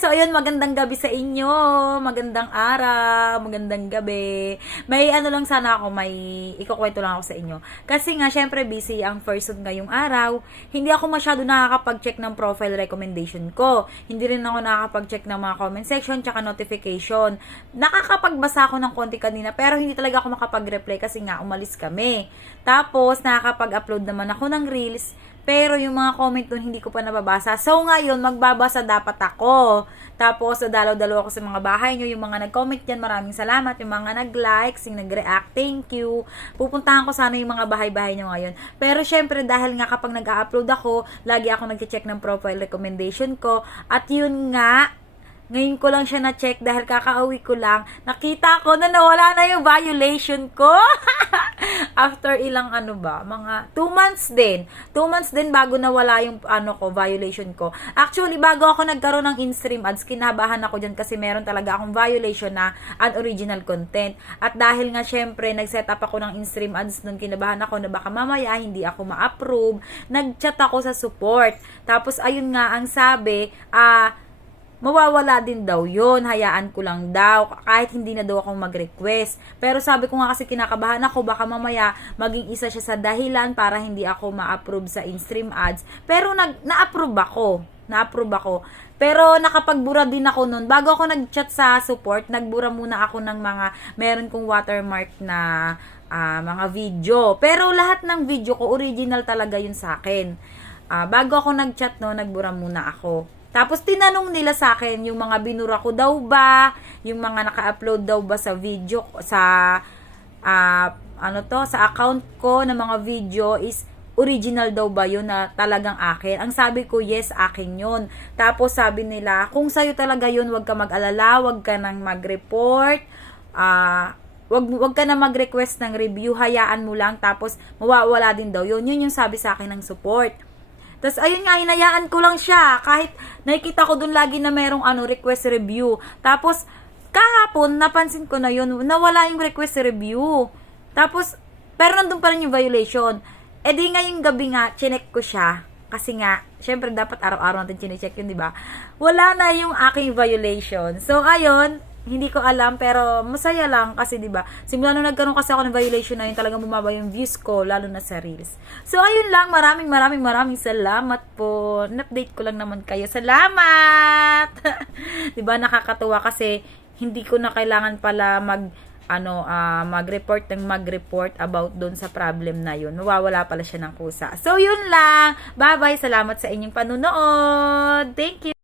So, ayun, magandang gabi sa inyo. Magandang araw, magandang gabi. May ano lang sana ako, may ikukwento lang ako sa inyo. Kasi nga, syempre busy ang first week ngayong araw. Hindi ako masyado nakakapag-check ng profile recommendation ko. Hindi rin ako nakakapag-check ng mga comment section tsaka notification. Nakakapagbasa ako ng konti kanina, pero hindi talaga ako makapag-reply kasi nga umalis kami. Tapos, nakakapag-upload naman ako ng reels. Pero yung mga comment dun, hindi ko pa nababasa. So, ngayon, magbabasa dapat ako. Tapos, dadalaw-dalaw ako sa mga bahay nyo. Yung mga nag-comment dyan, maraming salamat. Yung mga nag-likes, yung nag-react, thank you. Pupuntahan ko sana yung mga bahay-bahay nyo ngayon. Pero, syempre, dahil nga kapag nag-upload ako, lagi ako nag-check ng profile recommendation ko. At yun nga, ngayon ko lang siya na-check dahil kakauwi ko lang. Nakita ko na nawala na yung violation ko. After ilang mga 2 months din. 2 months din bago nawala yung violation ko. Actually, bago ako nagkaroon ng in-stream ads, kinabahan ako dyan kasi meron talaga akong violation na unoriginal content. At dahil nga syempre, nag-set up ako ng in-stream ads nun, kinabahan ako na baka mamaya hindi ako ma-approve. Nag-chat ako sa support. Tapos, ayun nga, ang sabi, mawawala din daw yun, hayaan ko lang daw, kahit hindi na daw ako mag-request. Pero sabi ko nga kasi kinakabahan ako, baka mamaya maging isa siya sa dahilan para hindi ako ma-approve sa in-stream ads. Pero na-approve ako. Pero nakapagbura din ako nun. Bago ako nag-chat sa support, nagbura muna ako ng mga, meron kong watermark na mga video. Pero lahat ng video ko, original talaga yun sa akin. Bago ako nag-chat no, nagbura muna ako. Tapos tinanong nila sa akin yung mga binura ko daw ba, yung mga naka-upload daw ba sa video sa sa account ko na mga video is original daw ba yun na talagang akin. Ang sabi ko, yes, akin yun. Tapos sabi nila, kung sa'yo talaga yun, wag ka mag-alala, wag ka nang mag-report, wag ka na mag-request ng review, hayaan mo lang, tapos mawawala din daw yun. Yun yung sabi sa akin ng support. Tapos, ayun nga, hinayaan ko lang siya. Kahit nakikita ko dun lagi na merong request review. Tapos, kahapon, napansin ko na yun, nawala yung request review. Tapos, pero nandun pa rin yung violation. E di ngayong gabi nga, chinek ko siya. Kasi nga, syempre dapat araw-araw natin chinecheck yun, di ba? Wala na yung aking violation. So, ayun, hindi ko alam, pero masaya lang kasi 'di ba? Simula nung nagkaroon kasi ako ng violation na yun, talagang bumaba yung views ko lalo na sa reels. So ayun lang, maraming salamat po. Update ko lang naman kayo. Salamat. 'Di ba nakakatuwa kasi hindi ko na kailangan pala mag-report about doon sa problem na yun. Nawawala pala siya ng kusa. So yun lang. Bye-bye. Salamat sa inyong panunood. Thank you.